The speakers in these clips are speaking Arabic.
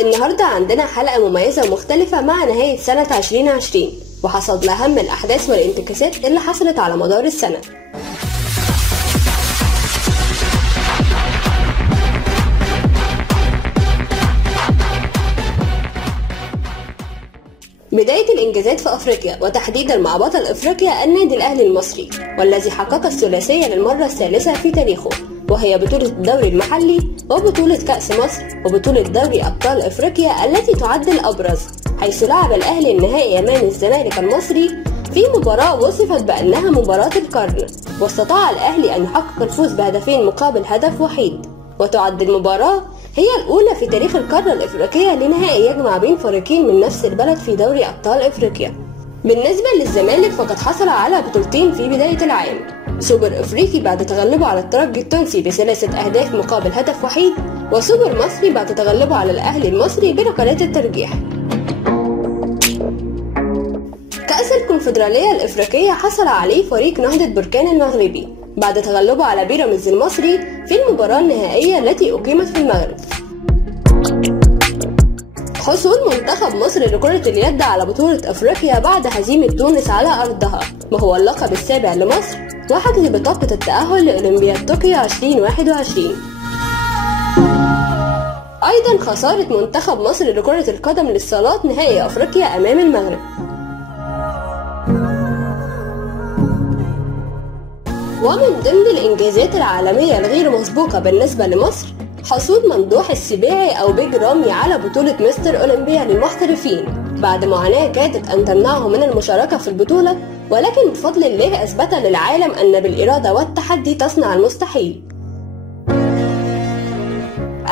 النهاردة عندنا حلقة مميزة ومختلفة مع نهاية سنة 2020 وحصد أهم الأحداث والانتكاسات اللي حصلت على مدار السنة. بداية الإنجازات في أفريقيا وتحديدا مع بطل أفريقيا النادي الأهلي المصري، والذي حقق الثلاثية للمرة الثالثة في تاريخه، وهي بطولة الدوري المحلي وبطولة كأس مصر وبطولة دوري أبطال أفريقيا التي تعد الأبرز، حيث لعب الأهلي النهائي أمام الزمالك المصري في مباراة وصفت بأنها مباراة القرن، واستطاع الأهلي أن يحقق الفوز بهدفين مقابل هدف وحيد، وتعد المباراة هي الأولى في تاريخ القارة الإفريقية لنهائي يجمع بين فريقين من نفس البلد في دوري أبطال أفريقيا. بالنسبة للزمالك فقد حصل على بطولتين في بداية العام، سوبر أفريقي بعد تغلبه على الترجي التونسي بثلاثة أهداف مقابل هدف وحيد، وسوبر مصري بعد تغلبه على الأهلي المصري بركلات الترجيح. كأس الكونفدرالية الإفريقية حصل عليه فريق نهضة بركان المغربي بعد تغلبه على بيراميدز المصري في المباراة النهائية التي أقيمت في المغرب. حصول منتخب مصر لكرة اليد على بطولة أفريقيا بعد هزيمة تونس على أرضها، وهو اللقب السابع لمصر وحجز بطاقة التأهل لأولمبياد طوكيو 2021. أيضا خسارة منتخب مصر لكرة القدم للصالات نهائي أفريقيا أمام المغرب. ومن ضمن الإنجازات العالمية الغير مسبوقة بالنسبة لمصر حصول ممدوح السباعي أو بيج رامي على بطولة مستر أولمبيا للمحترفين بعد معاناة كادت أن تمنعه من المشاركة في البطولة، ولكن بفضل الله أثبت للعالم أن بالإرادة والتحدي تصنع المستحيل.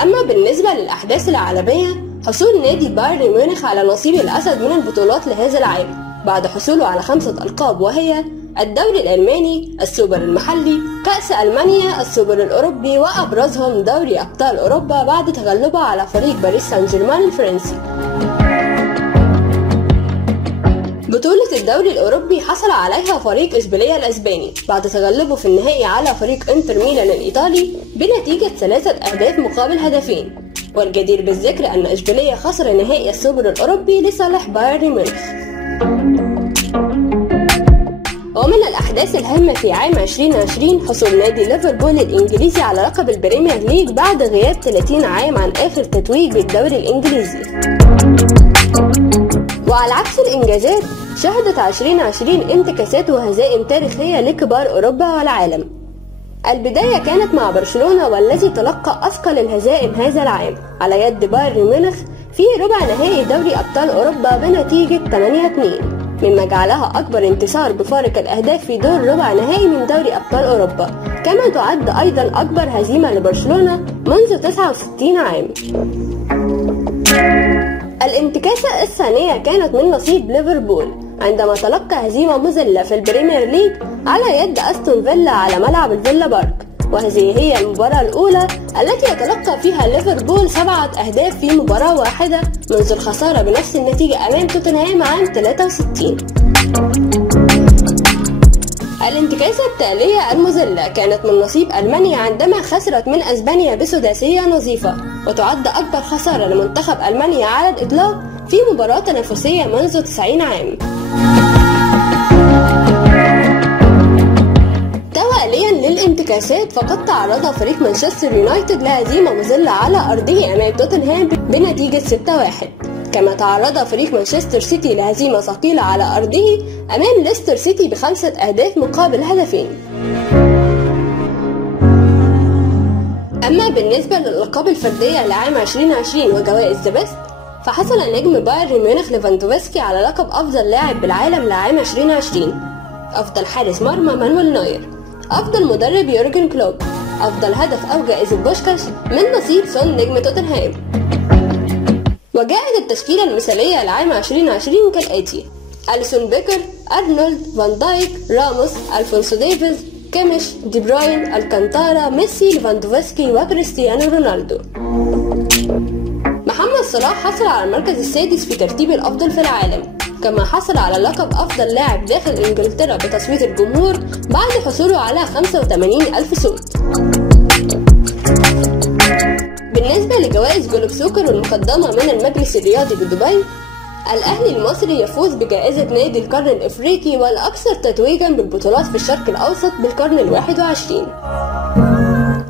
أما بالنسبة للأحداث العالمية حصول نادي بايرن ميونخ على نصيب الأسد من البطولات لهذا العام بعد حصوله على 5 ألقاب، وهي الدوري الألماني، السوبر المحلي، كأس ألمانيا، السوبر الأوروبي، وأبرزهم دوري أبطال أوروبا بعد تغلبه على فريق باريس سان جيرمان الفرنسي. بطولة الدوري الأوروبي حصل عليها فريق إشبيلية الأسباني بعد تغلبه في النهائي على فريق إنتر ميلان الإيطالي بنتيجة 3 أهداف مقابل هدفين، والجدير بالذكر أن إشبيلية خسر نهائي السوبر الأوروبي لصالح بايرن ميونخ. ومن الأحداث الهامة في عام 2020 حصول نادي ليفربول الإنجليزي على لقب البريمير ليج بعد غياب 30 عام عن آخر تتويج بالدوري الإنجليزي. وعلى عكس الإنجازات شهدت 2020 انتكاسات وهزائم تاريخية لكبار أوروبا والعالم. البداية كانت مع برشلونة والذي تلقى أثقل الهزائم هذا العام على يد بايرن ميونخ في ربع نهائي دوري أبطال أوروبا بنتيجة 8-2، مما جعلها أكبر انتصار بفارق الأهداف في دور ربع نهائي من دوري أبطال أوروبا، كما تعد أيضا أكبر هزيمة لبرشلونة منذ 69 عام. الانتكاسة الثانية كانت من نصيب ليفربول عندما تلقى هزيمة مذلة في البريمير ليج على يد أستون فيلا على ملعب الفيلا بارك، وهذه هي المباراة الأولى التي يتلقى فيها ليفربول 7 أهداف في مباراة واحدة منذ الخسارة بنفس النتيجة أمام توتنهام عام 63. الانتكاسة التالية المذلة كانت من نصيب ألمانيا عندما خسرت من أسبانيا بسداسية نظيفة، وتعد أكبر خسارة لمنتخب ألمانيا على الإطلاق في مباراة تنافسية منذ 90 عام. تواليا للانتكاسات فقد تعرض فريق مانشستر يونايتد لهزيمة مذلة على أرضه أمام توتنهام بنتيجة 6-1، كما تعرض فريق مانشستر سيتي لهزيمة ثقيلة على أرضه أمام ليستر سيتي ب5 أهداف مقابل هدفين. أما بالنسبة للألقاب الفردية لعام 2020 وجوائز ذا بيست فحصل نجم بايرن ميونخ ليفاندوفسكي على لقب أفضل لاعب بالعالم لعام 2020، أفضل حارس مرمى مانويل نوير، أفضل مدرب يورجن كلوب، أفضل هدف أو جائزة بوشكاش من نصيب سون نجم توتنهام. وجاءت التشكيلة المثالية لعام 2020 كالآتي: أليسون، بيكر، أرنولد، فان دايك، راموس، ألفونسو ديفيز، كيميش، دي بروين، الكانتارا، ميسي، ليفاندوفسكي، وكريستيانو رونالدو. محمد صلاح حصل على المركز السادس في ترتيب الأفضل في العالم، كما حصل على لقب أفضل لاعب داخل إنجلترا بتصويت الجمهور بعد حصوله على 85,000 صوت. بالنسبة لجوائز جلوب سوكر المقدمة من المجلس الرياضي بدبي، الأهلي المصري يفوز بجائزة نادي القرن الإفريقي والأكثر تتويجا بالبطولات في الشرق الأوسط بالقرن ال21.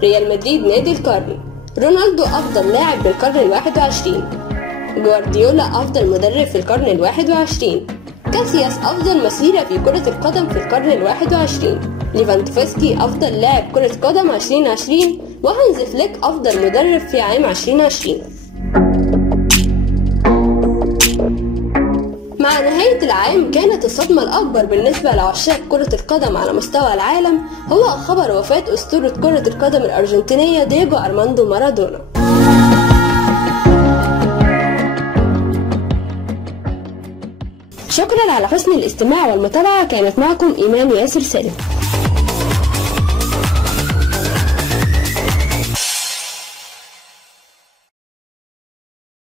ريال مدريد نادي القرن، رونالدو أفضل لاعب بالقرن ال21، جوارديولا أفضل مدرب في القرن ال21، كاسياس أفضل مسيرة في كرة القدم في القرن ال21، ليفاندوفسكي أفضل لاعب كرة قدم 2020، وهانز فليك أفضل مدرب في عام 2020. مع نهاية العام كانت الصدمة الأكبر بالنسبة لعشاق كرة القدم على مستوى العالم هو خبر وفاة أسطورة كرة القدم الأرجنتينية دييغو أرماندو مارادونا. شكرا على حسن الاستماع والمتابعة، كانت معكم إيمان ياسر سالم.